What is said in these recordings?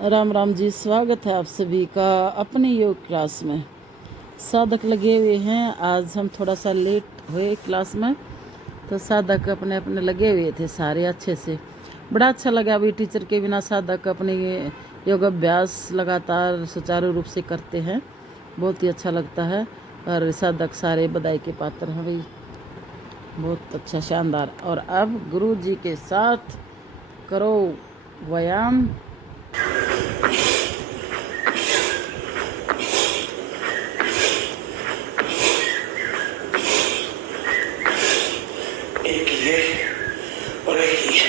राम राम जी, स्वागत है आप सभी का अपनी योग क्लास में। साधक लगे हुए हैं। आज हम थोड़ा सा लेट हुए क्लास में, तो साधक अपने अपने लगे हुए थे सारे अच्छे से। बड़ा अच्छा लगा। अभी टीचर के बिना साधक अपने योग अभ्यास लगातार सुचारू रूप से करते हैं, बहुत ही अच्छा लगता है। और साधक सारे बधाई के पात्र हैं भाई, बहुत अच्छा, शानदार। और अब गुरु जी के साथ करो व्यायाम। एक ये और एक ये।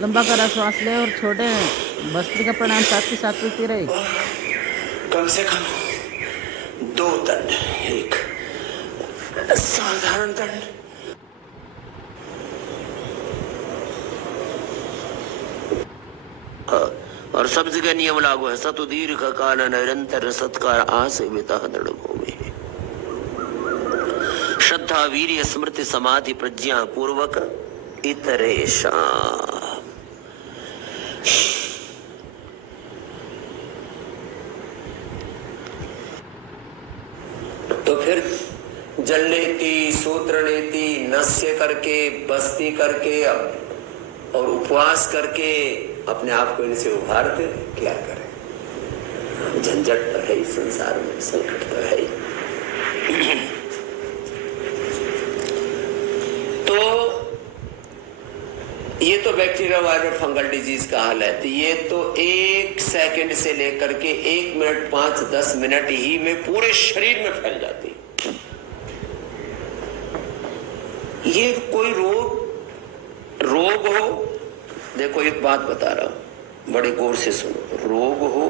लंबा करा सांस ले और छोड़े। वस्त्र का प्रणाम साथ के साथ चलती रहे। कम से कम 2 दंड, एक साधारण दंड, और सब जगह नियम लागू है। सतु दीर्घ काल निरंतर सत्कार आसेविता दृढ़ भूमि। श्रद्धा वीर्य स्मृति समाधि प्रज्ञा पूर्वक इतरेशा। तो फिर जल लेती, सूत्र लेती, नस्य करके, बस्ती करके और उपवास करके अपने आप को इनसे उभारते, क्या करें? झंझट तो है ही संसार में, संकट तो है ही। तो ये तो बैक्टीरिया वायरल फंगल डिजीज का हाल है। तो ये तो 1 सेकंड से लेकर के 1 मिनट 5-10 मिनट ही में पूरे शरीर में फैल जाती। ये कोई रोग हो, देखो एक बात बता रहा हूं, बड़े गौर से सुनो। रोग हो,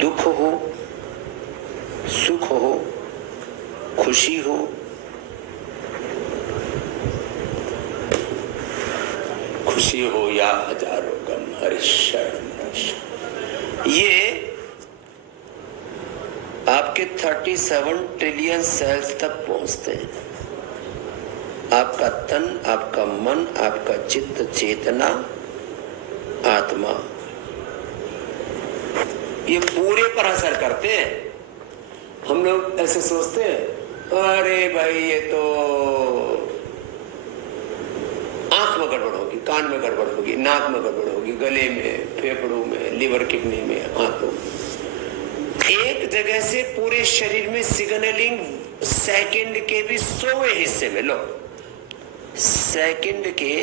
दुख हो, सुख हो, खुशी हो, खुशी हो या हजारों गम, ये आपके 37 ट्रिलियन सेल्स तक पहुंचते हैं। आपका तन, आपका मन, आपका चित्त, चेतना, आत्मा, ये पूरे पर असर करते हैं। हम लोग ऐसे सोचते हैं, अरे भाई ये तो आंख में गड़बड़ होगी, कान में गड़बड़ होगी, नाक में गड़बड़ होगी, गले में, फेफड़ों में, लिवर, किडनी में, आंतों में। एक जगह से पूरे शरीर में सिग्नलिंग सेकंड के भी 100वें हिस्से में, लो सेकंड के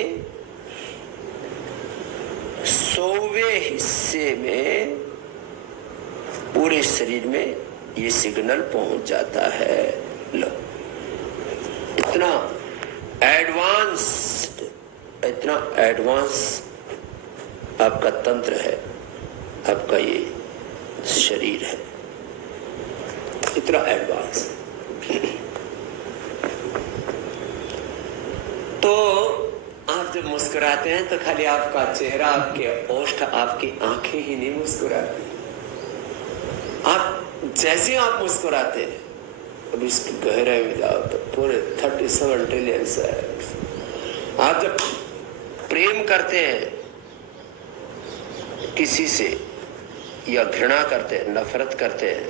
100वें हिस्से में पूरे शरीर में ये सिग्नल पहुंच जाता है। लो, इतना एडवांस आपका तंत्र है, आपका ये शरीर है, इतना एडवांस। तो आप जब मुस्कुराते हैं तो खाली आपका चेहरा, आपके ओष्ठ, आपकी आंखें ही नहीं मुस्कुराती। आप जैसे आप मुस्कुराते हैं, अब इसकी गहराई में जाओ तो पूरे 37 ट्रिलियन सेल्स। आप जब प्रेम करते हैं किसी से, या घृणा करते हैं, नफरत करते हैं,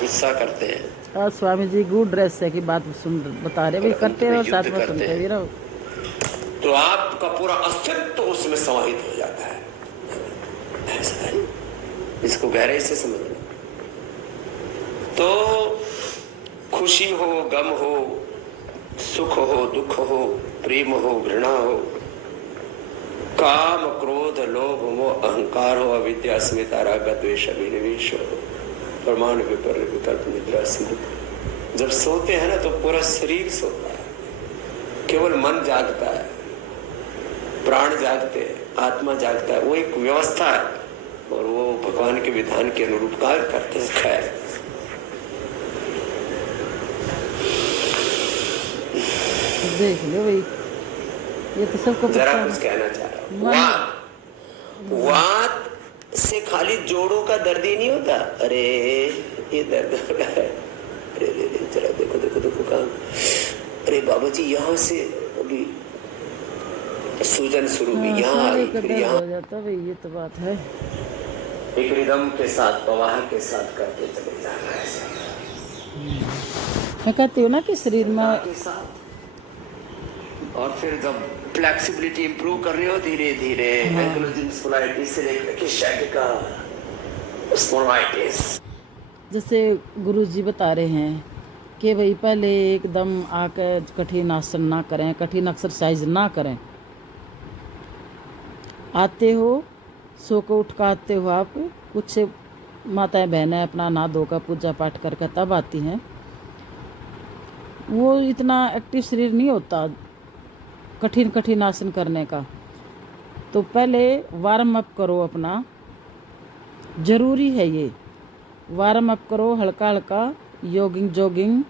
गुस्सा करते हैं, स्वामी जी गुड ड्रेस है की बात सुन बता रहे भाई, करते रहो, साथ में सुनते भी रहो, तो आपका पूरा अस्तित्व तो उसमें समाहित हो जाता है। ऐसा है, इसको गहराई से समझना। तो खुशी हो, गम हो, सुख हो, दुख हो, प्रेम हो, घृणा हो, काम, क्रोध, लोभ, मोह, अहंकार हो, अविद्या, अस्मिता, राग, द्वेष, अभिनिवेश हो, प्रमाण, विपर्य, विकल्प, निद्रा, स्मृति। जब सोते हैं ना तो पूरा शरीर सोता है, केवल मन जागता है, प्राण जागते हैं, आत्मा जागता है। वो एक व्यवस्था है और वो भगवान के विधान के अनुरूप कार्य करते हैं। खैर, देख लो भाई, ये तो सबको जरा कुछ कहना चाह रहा हूँ। वात से खाली जोड़ों का दर्द ही नहीं होता। अरे ये दर्द हो रहा है, अरे जरा बाबा जी यहाँ से अभी सूजन शुरू हुई, हाँ, यहाँ सारे आई, का फिर दर्द यहाँ हो जाता है भाई, ये तो बात है। एक रिदम के साथ, प्रवाह के साथ करके चले जा रहा है ऐसे। मैं कहती हूँ ना कि शरीर में के साथ, और फिर जब फ्लेक्सिबिलिटी इंप्रूव कर रहे हो धीरे धीरे, एंक्लोजिंग स्पोलाइटिस से लेकर के शैटिका स्पोलाइटिस, जैसे गुरुजी बता रहे हैं कि भाई पहले एकदम आकर कठिन आसन ना करें, कठिन एक्सरसाइज ना करें। आते हो, सो को उठ कर आते हो, आप कुछ माताएं बहनें अपना नहा धोकर पूजा पाठ करके तब आती हैं। वो इतना एक्टिव शरीर नहीं होता कठिन कठिन आसन करने का। तो पहले वार्म अप करो अपना, ज़रूरी है ये। वार्म अप करो हल्का हल्का, जॉगिंग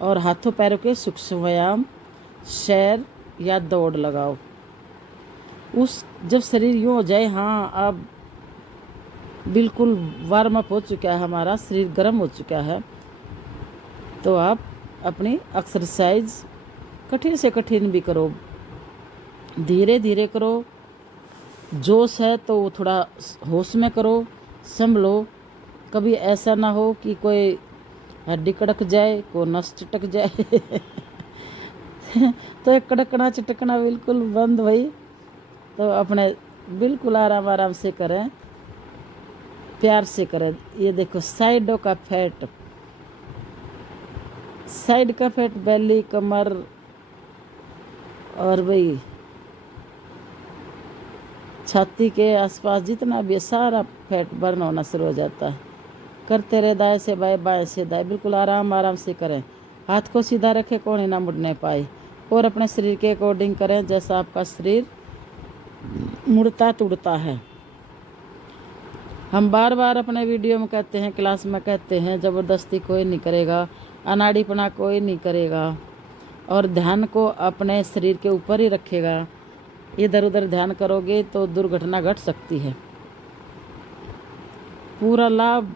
और हाथों पैरों के सूक्ष्म व्यायाम, सैर या दौड़ लगाओ। उस जब शरीर यूँ हो जाए, हाँ अब बिल्कुल वार्म अप हो चुका है, हमारा शरीर गर्म हो चुका है, तो आप अपनी एक्सरसाइज कठिन से कठिन भी करो, धीरे धीरे करो। जोश है तो वो थोड़ा होश में करो, संभलो। कभी ऐसा ना हो कि कोई हड्डी कड़क जाए, कोई नस चटक जाए तो एक कड़कना चटकना बिल्कुल बंद भाई। तो अपने बिल्कुल आराम से करें, प्यार से करें। ये देखो साइड का फैट, बेली, कमर और भाई छाती के आसपास जितना भी है सारा फैट बर्न होना शुरू हो जाता है। करते रहे दाएं से बाएं से दाएं, बिल्कुल आराम से करें। हाथ को सीधा रखें, कोने ना मुड़ने पाए, और अपने शरीर के अकॉर्डिंग करें जैसा आपका शरीर मुड़ता तुड़ता है। हम बार बार अपने वीडियो में कहते हैं, क्लास में कहते हैं, ज़बरदस्ती कोई नहीं करेगा, अनाड़ीपना कोई नहीं करेगा, और ध्यान को अपने शरीर के ऊपर ही रखेगा। इधर उधर ध्यान करोगे तो दुर्घटना घट सकती है। पूरा लाभ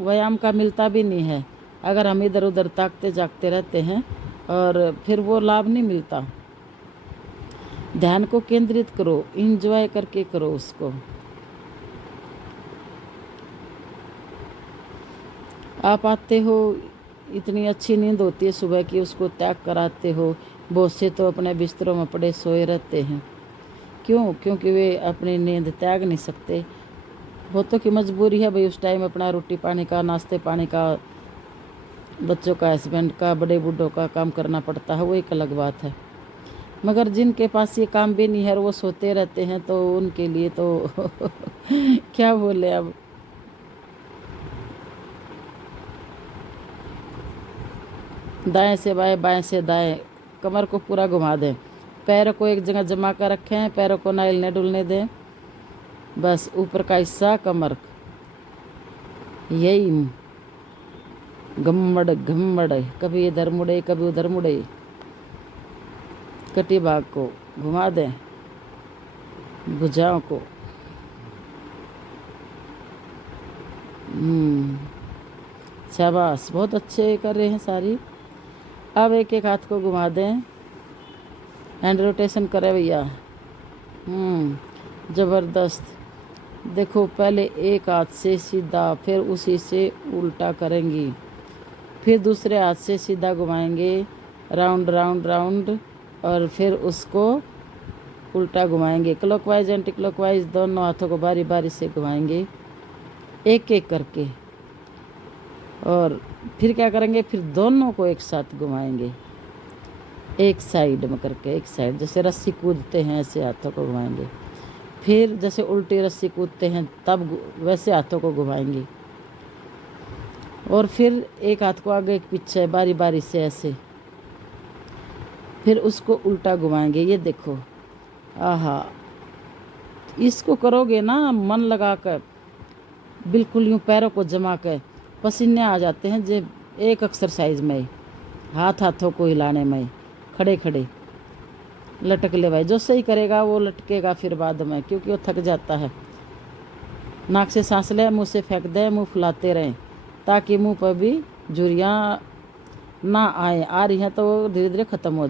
व्यायाम का मिलता भी नहीं है अगर हम इधर उधर ताकते जागते रहते हैं, और फिर वो लाभ नहीं मिलता। ध्यान को केंद्रित करो, इंजॉय करके करो उसको। आप आते हो, इतनी अच्छी नींद होती है सुबह की, उसको त्याग कराते हो। बहुत से तो अपने बिस्तरों में पड़े सोए रहते हैं। क्यों? क्योंकि वे अपनी नींद त्याग नहीं सकते। बहुतों की मजबूरी है भाई, उस टाइम अपना रोटी पानी का, नाश्ते पानी का, बच्चों का, हस्बैंड का, बड़े बूढ़ों का काम करना पड़ता है, वो एक अलग बात है। मगर जिनके पास ये काम भी नहीं है और वो सोते रहते हैं, तो उनके लिए तो क्या बोले अब। दाएं से बाएं से दाएं, कमर को पूरा घुमा दें। पैरों को एक जगह जमा कर रखें, पैरों को ना हिलने डुलने दें। बस ऊपर का हिस्सा कमर, यही घम्मड़, कभी इधर मुड़े कभी उधर मुड़े। कटी भाग को घुमा दें, भुजाओं को। शाबाश, बहुत अच्छे कर रहे हैं सारी। अब एक एक हाथ को घुमा दें, हैंड रोटेशन करें भैया। ज़बरदस्त। देखो पहले एक हाथ से सीधा, फिर उसी से उल्टा करेंगी, फिर दूसरे हाथ से सीधा घुमाएंगे, राउंड, और फिर उसको उल्टा घुमाएंगे। क्लॉकवाइज एंटी क्लॉकवाइज दोनों हाथों को बारी बारी से घुमाएंगे, एक एक करके। और फिर क्या करेंगे, फिर दोनों को एक साथ घुमाएंगे, एक साइड में करके, एक साइड जैसे रस्सी कूदते हैं ऐसे हाथों को घुमाएंगे। फिर जैसे उल्टी रस्सी कूदते हैं तब वैसे हाथों को घुमाएंगे। और फिर एक हाथ को आगे एक पीछे बारी बारी से ऐसे, फिर उसको उल्टा घुमाएंगे। ये देखो, आहा, इसको करोगे ना मन लगा कर, बिल्कुल यूँ पैरों को जमा कर, पसीने आ जाते हैं जब एक एक्सरसाइज में, हाथों को हिलाने में, खड़े लटक ले भाई। जो सही करेगा वो लटकेगा फिर बाद में, क्योंकि वो थक जाता है। नाक से सांस ले, मुंह से फेंक दे, मुंह फुलाते रहें ताकि मुंह पर भी झुर्रियाँ ना आए। आ रही हैं तो धीरे धीरे ख़त्म हो